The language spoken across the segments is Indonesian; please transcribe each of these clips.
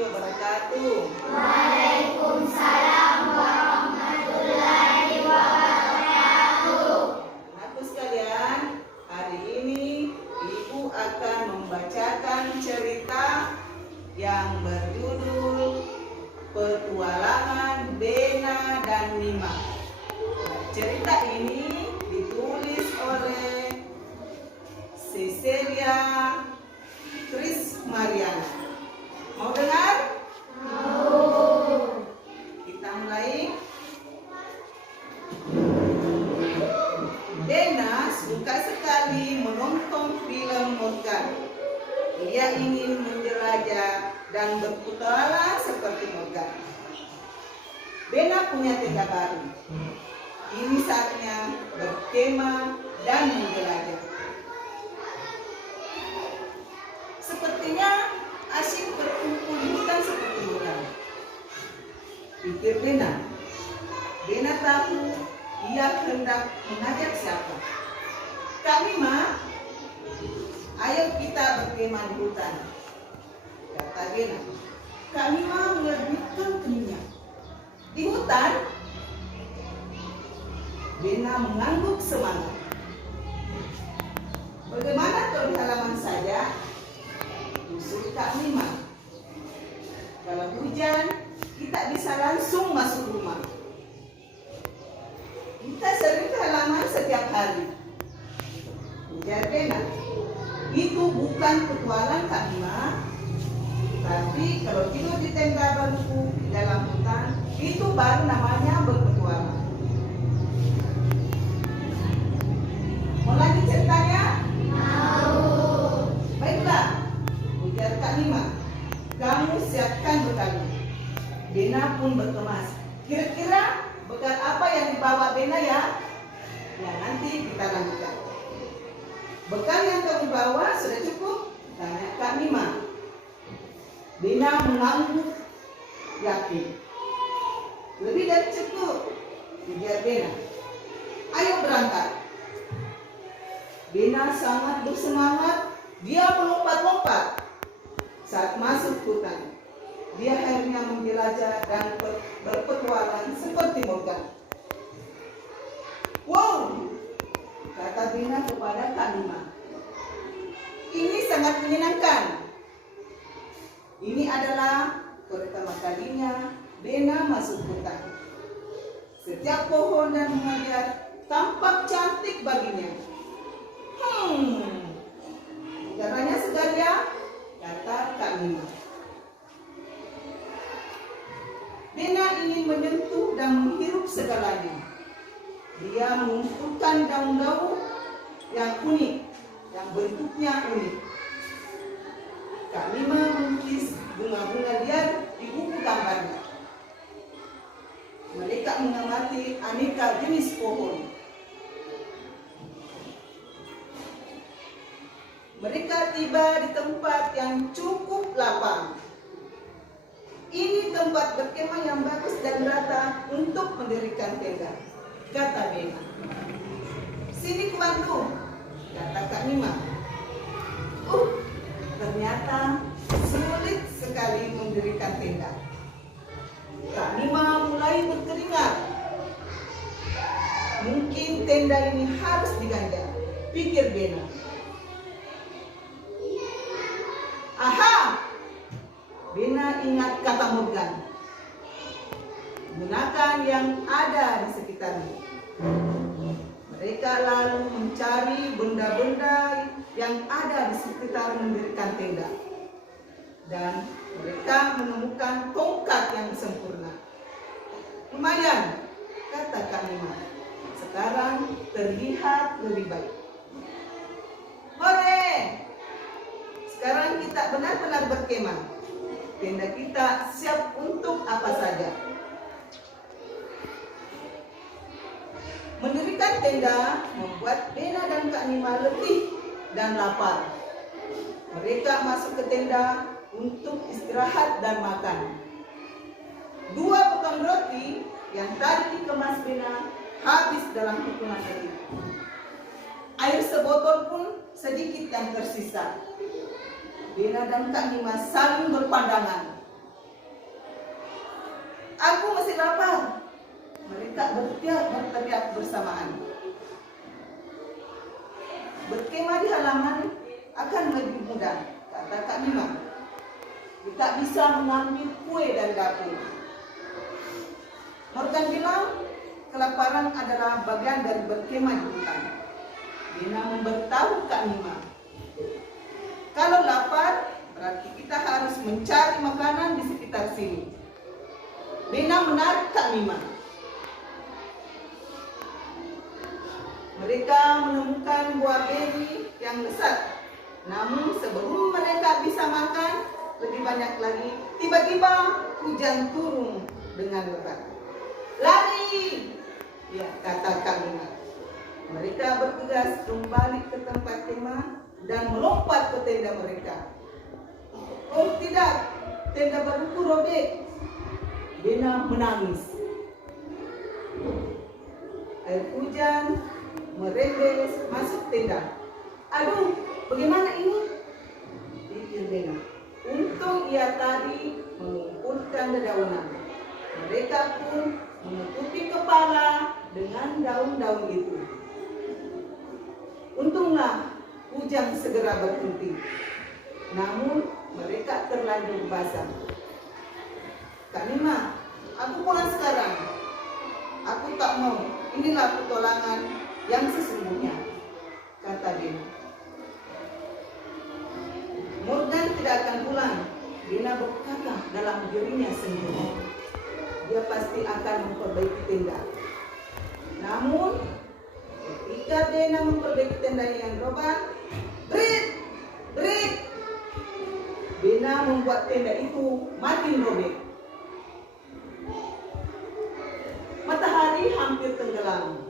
wabarakatuh. Waalaikumsalam warahmatullahi wabarakatuh. Anakku sekalian, hari ini Ibu akan membacakan cerita yang berjudul Petualangan Bena dan Mima. Cerita ini ditulis oleh Cecilia Chris Mariana. Mau dengar? Mau. Kita mulai. Bena suka sekali menonton film Morgan. Ia ingin menjelajah dan berpetualang seperti Morgan. Bena punya tenda baru. Ini saatnya berkemah dan menjelajah. Sepertinya asyik berkumpul di hutan seperti Morgan, pikir Bena. Bena tahu ia hendak mengajak siapa. Kak Mima, ayo kita berkemah di hutan, kata Bena. Kak Mima mengerutkan keningnya. Di hutan? Bena mengangguk semangat. Bagaimana kalau di halaman saja? Usul Kak Mima. Kalau hujan, kita bisa langsung masuk rumah. Kita sering ke halaman setiap hari. Ujar Bena. Itu bukan petualang Kak Mima. Tapi kalau tidur di tenda baruku di dalam hutan, itu baru namanya berpetualang. Mau lanjut ceritanya? Mau. Baiklah, ujar Kak Mima. Kamu siapkan bekalmu. Bena pun berkemas. Kira-kira bekal apa yang dibawa Bena ya? Ya, nanti kita lanjutkan. Bekal yang kamu bawa sudah cukup? Tanya Kak Mima. Bena mengangguk yakin. Lebih dari cukup, ujar Bena. Ayo berangkat. Bena sangat bersemangat. Dia melompat-lompat. Saat masuk hutan, dia akhirnya menjelajah dan berpetualang seperti Morgan. Wow, kata Bena kepada Kak Mima. Ini sangat menyenangkan. Ini adalah pertama kalinya Bena masuk hutan. Setiap pohon dan bunga tampak cantik baginya. Udaranya segar ya, kata Kak Mima. Bena ingin menyentuh dan menghirup segalanya. Dia mengumpulkan daun-daun yang unik, yang bentuknya unik. Kak Mima melukis bunga-bunga liar di buku gambarnya. Mereka mengamati aneka jenis pohon. Mereka tiba di tempat yang cukup lapang. Ini tempat berkemah yang bagus dan rata untuk mendirikan tenda, kata Bena. Sini kubantu, kata Kak Mima. Ternyata sulit sekali mendirikan tenda. Kak Mima mulai berkeringat. Mungkin tenda ini harus diganjal, pikir Bena. Aha! Bena ingat kata Morgan. Gunakan yang ada di sekitarmu. Mereka lalu mencari benda-benda yang ada di sekitar mendirikan tenda. Dan mereka menemukan tongkat yang sempurna. Lumayan, kata Kak Mima. Sekarang terlihat lebih baik. Hore! Sekarang kita benar-benar berkemah. Tenda kita siap untuk apa saja. Mendirikan tenda membuat Bena dan Kak Mima letih dan lapar. Mereka masuk ke tenda untuk istirahat dan makan. 2 potong roti yang tadi dikemas Bena habis dalam hitungan detik. Air sebotol pun sedikit yang tersisa. Bena dan Kak Mima saling berpandangan. aku masih lapar. Mereka berteriak bersamaan. Berkemah di halaman akan lebih mudah, kata Kak Mima. Kita bisa mengambil kue dari dapur. Morgan bilang, kelaparan adalah bagian dari berkemah di hutan. Bena memberitahu Kak Mima, kalau lapar, berarti kita harus mencari makanan di sekitar sini. Bena menarik Kak Mima. Mereka menemukan buah beri yang lezat. Namun sebelum mereka bisa makan lebih banyak lagi, tiba-tiba hujan turun dengan lebat. Lari! Ya, kata Kak Mima. Mereka bergegas kembali ke tempat kemah dan melompat ke tenda mereka. Oh tidak, tenda baruku robek. Bena menangis. Air hujan merembes masuk tenda. Aduh, bagaimana ini? Pikir Bena. Untung ia tadi mengumpulkan dedaunan. Mereka pun menutupi kepala dengan daun-daun itu. Untunglah hujan segera berhenti. Namun mereka terlanjur basah. Kak Mima, aku pulang sekarang. Aku tak mau. Inilah petualangan yang sesungguhnya, kata Bena. Morgan tidak akan pulang. Bena berkata dalam dirinya sendiri. Dia pasti akan memperbaiki tenda. Namun, ketika Bena memperbaiki tenda yang robek, berit, Bena membuat tenda itu makin robek. Matahari hampir tenggelam.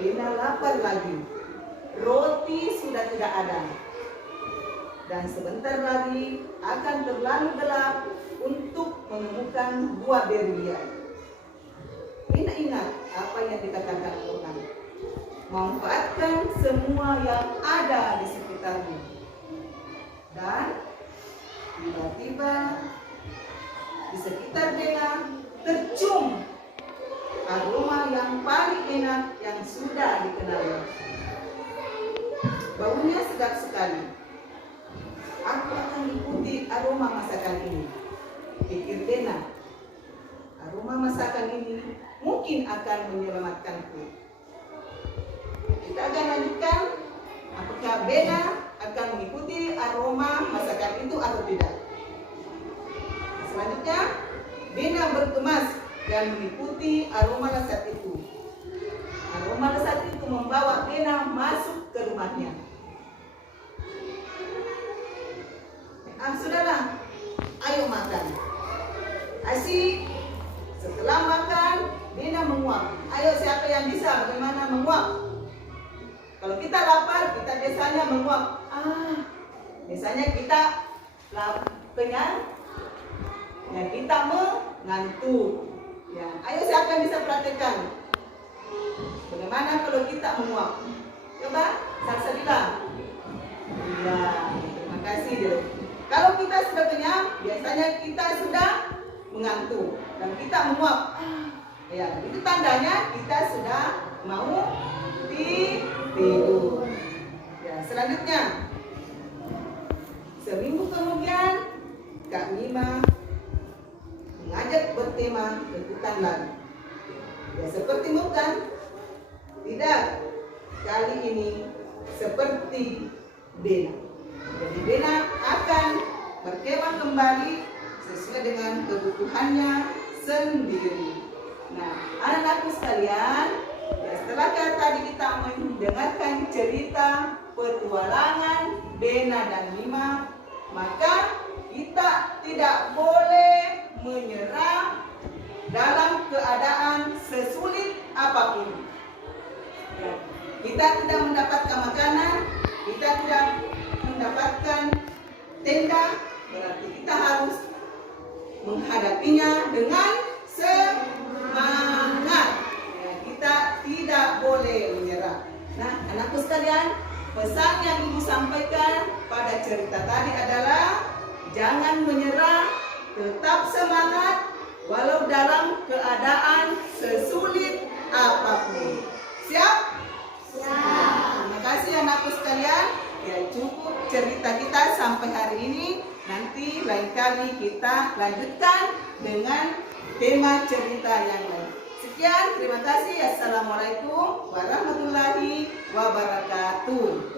Bena lapar lagi. Roti sudah tidak ada. Dan sebentar lagi akan terlalu gelap untuk menemukan buah beri liar. Bena ingat apa yang dikatakan Quran. Manfaatkan semua yang ada di sekitarmu. Dan tiba-tiba di sekitar Bena tercium aroma yang paling enak yang sudah dikenal. Baunya sedap sekali. Aku akan ikuti aroma masakan ini, pikir Bena. Aroma masakan ini mungkin akan menyelamatkanku. Kita akan lanjutkan. Apakah Bena akan mengikuti aroma masakan itu atau tidak? Selanjutnya, Bena berkemas dan mengikuti aroma lezat itu. Aroma lezat itu membawa Bena masuk ke rumahnya. Sudahlah, ayo makan. Asyik. Setelah makan, Bena menguap. Ayo siapa yang bisa bagaimana menguap? Kalau kita lapar, kita biasanya menguap. Biasanya kita kenyang, ya kita mengantuk. Ya, ayo siapa yang bisa praktekkan? Bagaimana kalau kita menguap? Coba, Salsabila. Ya, terima kasih dulu. Kalau kita sudah kenyang, biasanya kita sudah mengantuk dan kita menguap. Ya, itu tandanya kita sudah mau tidur. Ya, selanjutnya, seminggu kemudian Kak Mima mengajak berkemah ke hutan lagi. Ya, seperti bukan? Tidak. Kali ini seperti Bena. Jadi Bena akan berkemah kembali sesuai dengan kebutuhannya sendiri. Nah, anak-anakku sekalian, ya setelah tadi kita mendengarkan cerita petualangan Bena dan Mima, maka kita tidak boleh menyerah dalam keadaan sesulit apapun. Ya, kita tidak mendapatkan makanan, kita tidak mendapatkan tenda, berarti kita harus menghadapinya dengan semangat. Ya, kita tidak boleh menyerah. Nah, anakku sekalian, pesan yang Ibu sampaikan pada cerita tadi adalah jangan menyerah, tetap semangat, walau dalam keadaan sesulit apapun. Siap? Terima kasih anakku sekalian. Ya, cukup cerita kita sampai hari ini. Nanti lain kali kita lanjutkan dengan tema cerita yang lain. Sekian, terima kasih. Assalamualaikum warahmatullahi wabarakatuh.